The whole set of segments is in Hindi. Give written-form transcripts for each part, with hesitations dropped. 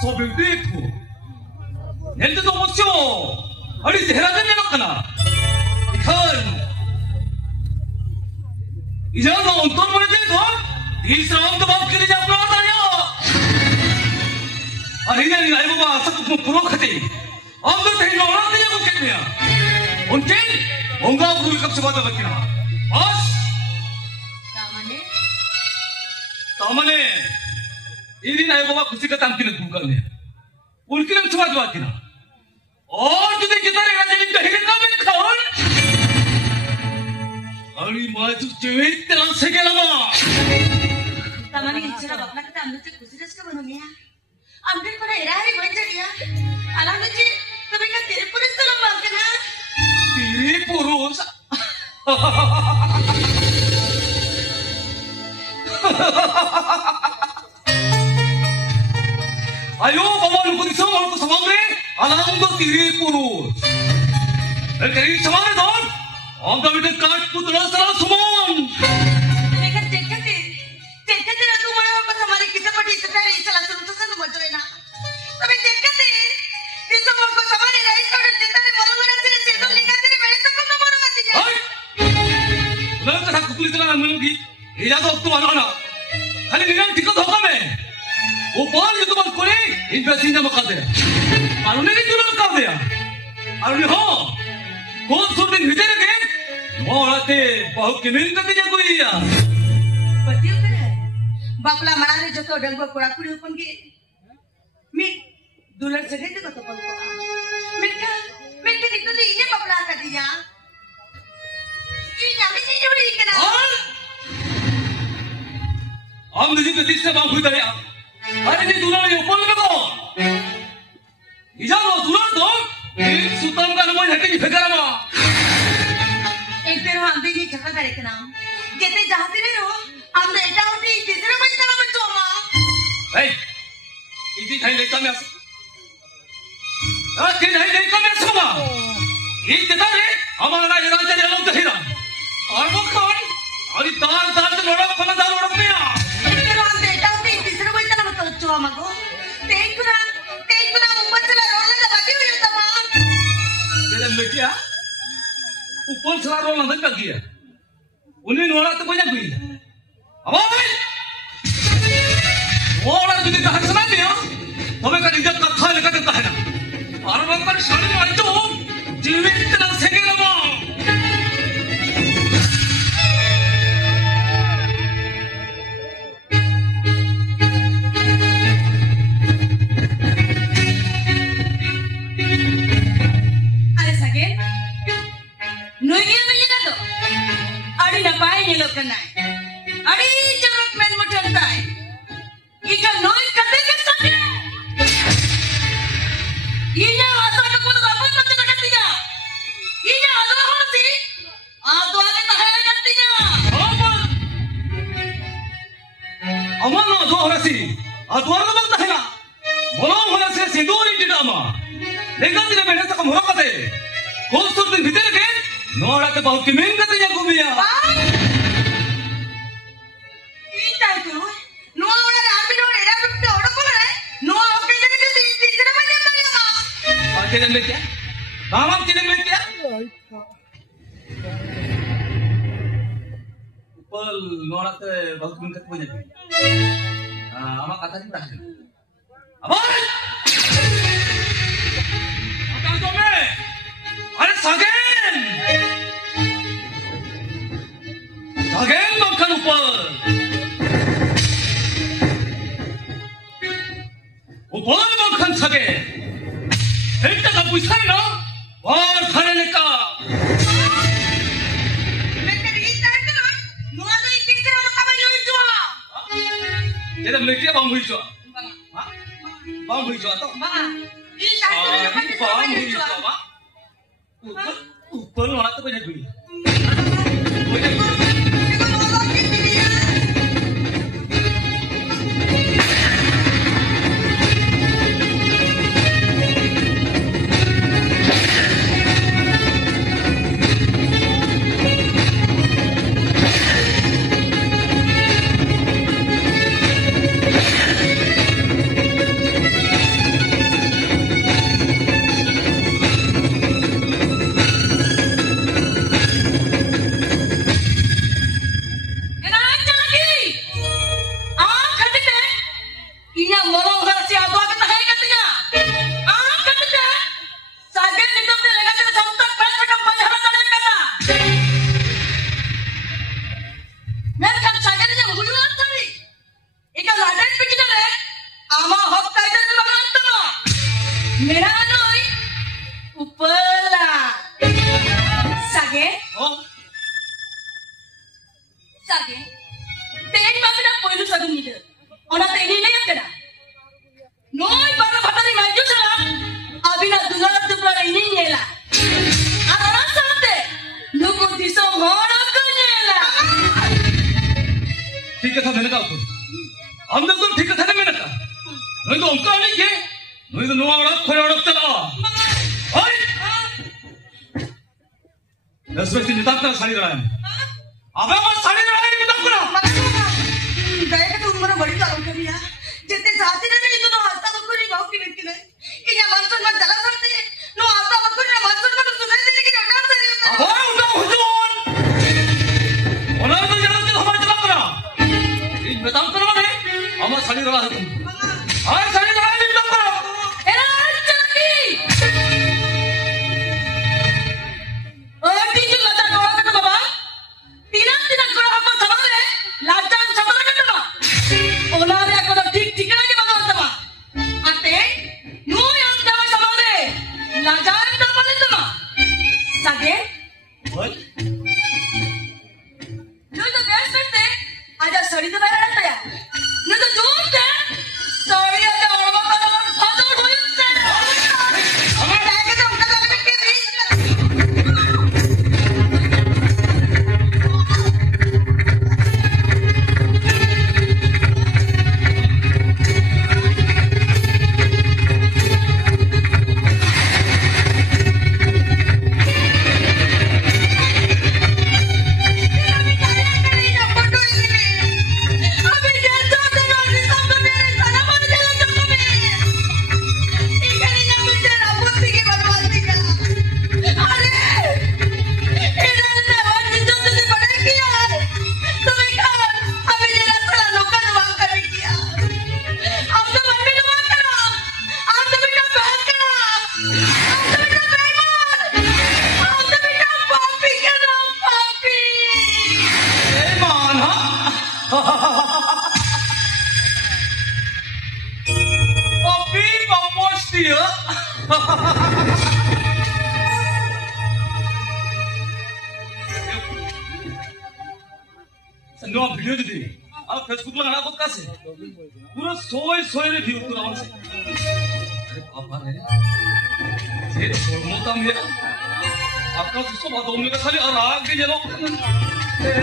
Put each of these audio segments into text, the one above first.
So beautiful. Nende to mosyo. Ari zehra de neno kana. Ikan. Ijan no unton mone de do. Isra on to baat kare ja apna ta ya. Ari ne ni aibo ba sak ko puro khate. Om to thei no na de ko kenya. Unke onga puri kap se bata bakina. Bas. Tamane. ini naik bawa खुशी का ताम किन दुकान में उनके नाम छुपा दुआ किना और जो देख कितना रेगा जमीन का हिरका में खाओन अरे माजू चेवेट तरह से क्या लगा तमाने इच्छा बापना के ताम से खुशी रस का बनोगे यार अंदर पर एरा है बच्चे दिया अलाम जी तब क्या तेरे पुरुष तो लंबा करना तेरे पुरुष ayo bawa lu kudis sama lu samangre alam to tiri purus kari samare don om to bit kaat putla sara suman देखा देखते ना तू मरे वापस हमारी किसे पड़ी इतना नहीं चला तो सब मज रहे ना तब देखते ये सब को समाने राइट कर देता है बोलो मेरे से तो लिखा तेरे मेरे तक कब ना बोलो आती है ना कथा कुकुली तना मनोगी ये जा तो तू आना ना खाली निराम टिकट होगा मैं वो बाल ये तो बात कोई इन पैसे ना मका दे और उन्हें भी तुरंत कर दिया और उन्हें हो कौन सुन दिन हिटे लगे वो आते बहुत किमिन करते जा कोई या पति उतर है बापला मनाने जो तो डंगो कोड़ा कुड़ी ऊपर के मैं दुलर से गए तो पल को मैं कितने दिन ये बापला कर दिया ये ना भी जुड़ी के ना हम मुझे कति से बाप हुई तरह अरे ये दुल्हन ये ऊपर में को इजाज़ दुल्हन तो एक सुतम का नमूना हटे की फिकर में एक पेड़ हम भी ये जगह करे के नाम जैसे जाते नहीं हो हम तो ऐसा होती तीसरे बच्चे का बच्चों माँ इसी ढाई लेकर मैं तीन ढाई लेकर मैं सुना ये जता रे हमारा ये राजा ये लोग कहीं ना और वो कौन अरे दाल से लोड़ा खोला दाल लोड़ा में आ मगो देखना ऊपर चला रोना दबाती हुई होता माँ तेरे बेटिया ऊपर चला रोना नहीं लगी है उन्हें नोड़ा तो कोई ना कोई अब नोड़ा तुझे कहाँ सुना दिया तुम्हें का निजत का खा लेकर देता है ना और वो पर शादी में आते हो जीवित तरह से के लगा No hay nyelokan nai. Adi jorok main motor tai. Ika noi kate ke satya. Iya asa ka pun dapat mati nakatinya. Iya asa hasi. Ado age tahaya katinya. Aman no do horasi. Ado ardo bang tahaya. Mono horasi sinduri jidama. Legan dina mehna tak murakate. Kostur din bhitere ke noara ke bahut ki men katinya gumiya. Ita itu. Noa ora rapi no era bitte odakole. Noa oke jane ke tisra bajne mayama. Pakelan me kya? Kamam tilen me kya? Upal noara ke bahut men katinya gumiya. Ama kata ni berhasil. Aman! Apa tu me? Are sagen! Sagen makan upal. upal makan sagen. Enta ka puisai na? War khane ka. Mete ita itu no. Noa do ikira ora kaba yoi jua. Jeda mekia bang hui jua. Ha? Bang hui jua to? Ba. Ita itu dapat Bang hui jua ba? Upal noara ke banyak duit. No video जुदी आप फेसबुक ला आना पक्का से पूरा सोए रे व्यू पूरा से अरे बाबा रे ये मोटा में आपका सुसो बात होने का खाली और आगे ये लोग ए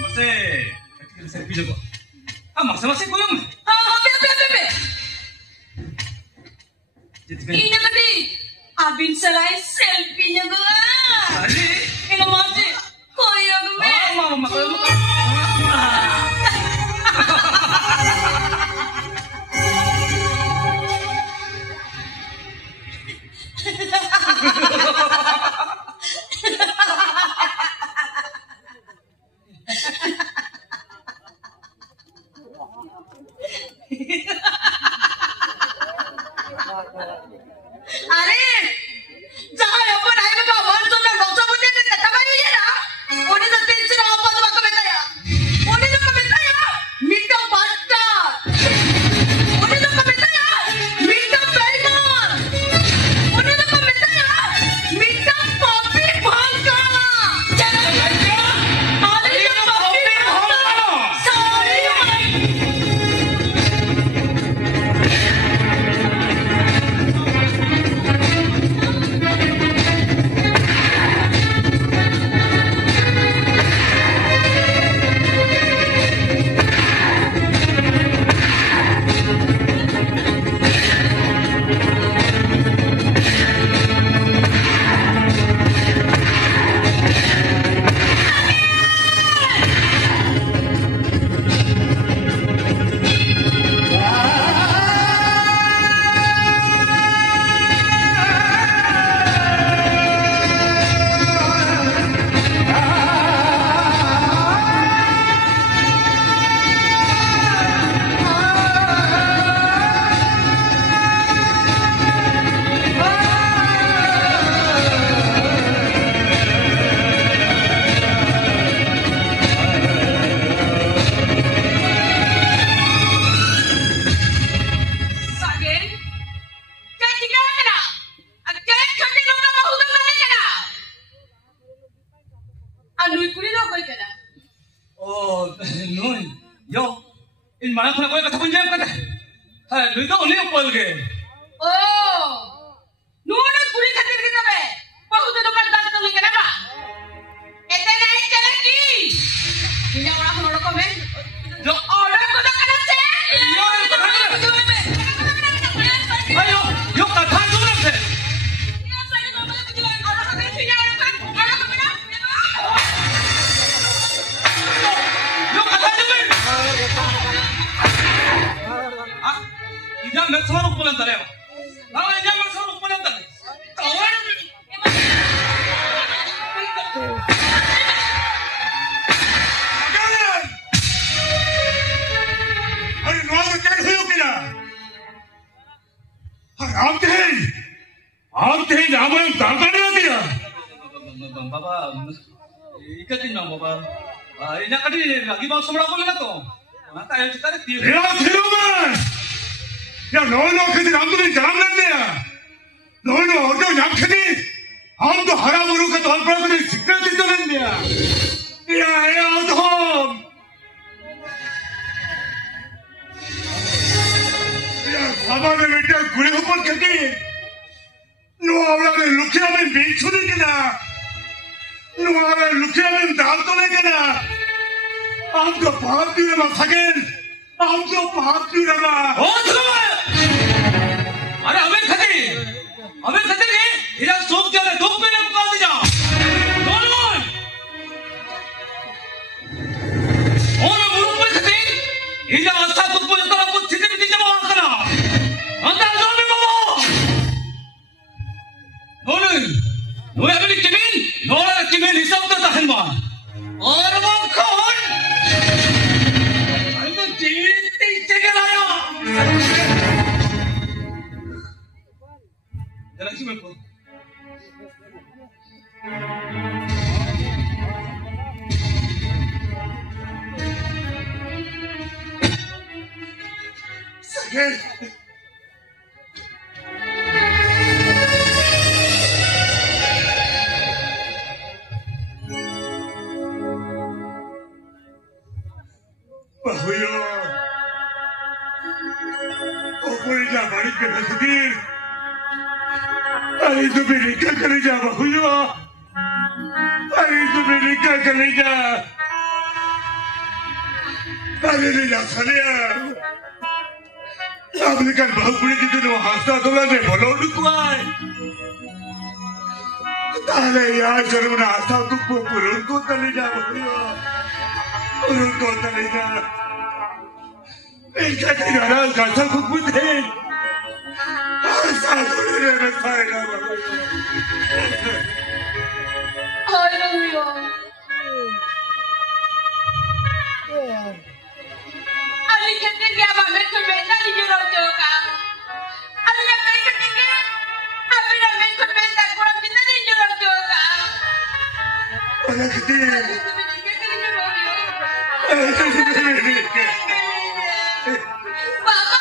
मसे से वीडियो को मसे कोई हम be. Ini tadi abin selai selfie-nya gua. Tadi Ini masih koyo gue. mama अरे जहाँ अपन आहे बाबा मन तो ना डॉक्टर बोलते हैं कथा काय ये ना कोणी तर टेन्शन आपण बाबा बेताया कोणी तर बेताया मीठा पास्ता कोणी तर बेताया मीठा बैगन कोणी तर बेताया मीठा पॉपी भांगा चला बेटा अरे ये पॉपी भांगा sorry mana kena kau kata penjam kata, lu itu oleh apa lagi? Oh, nuan kuri khatir kita be, bahu tu dukan das tu lagi apa? Etena lagi. Ini orang orang kau be, orang kau dah kena se. Ayo, yuk kata tu nak se. Jangan maksudnya ukuran tadi apa? Kalau jangan maksudnya ukuran tadi, kawan. Jangan. अरे नौज क्या हुई किना? आप थे जामन दांता नहीं दिया. Bapa, ikatin na bapa. Ina kadi lagi bang semua aku lagi tu. Mata yang kita ni tiada. Ya siluman. या नौ खेती हम तो जाम लेते हैं नौ ऑटो जाम खेती हम तो हरा बुरु का तौर पर अपने सिक्का देते रहते हैं या तो हम या हमारे बेटे गुड़े ऊपर खेती नो हमारे लुकिया में बीच छुरी के ना नो हमारे लुकिया में दाल तो लेके ना हम तो बाप भी ना सकें हम तो बाप भी ना अरे हमें खतरे ये इधर सोच क्या है दो पे ना मुकाल दिया कौन और मुरुक में खतरे इधर आस्था तो कोई तरह को चिते भी जमा करा अंदर जाओ में बाबा नोरे अभी किमेन हिसाब तो तहलमान और वो कौन अरे तो जीवित इच्छे लाया Jalan sini pun. Sakit. Opornya balik ke Nasir. Hari itu menikah kerja bahunya. Hari itu menikah kerja. Hari ini nasanya. Abdi kan bahu kulit itu nama hasta tulah deh bolong dukuai. Tale ya jarum hasta tu purun ko kerja bahunya. Purun ko kerja. Mereka tidak ada kata kuputin. Asal sudah ada saya. Hallelujah. Ada kita dia bangun berbeda di jurang kan. Ada yang kita tinggal. Apa yang berbeda kurang kita di jurang kan. Orang kecil. Bapa,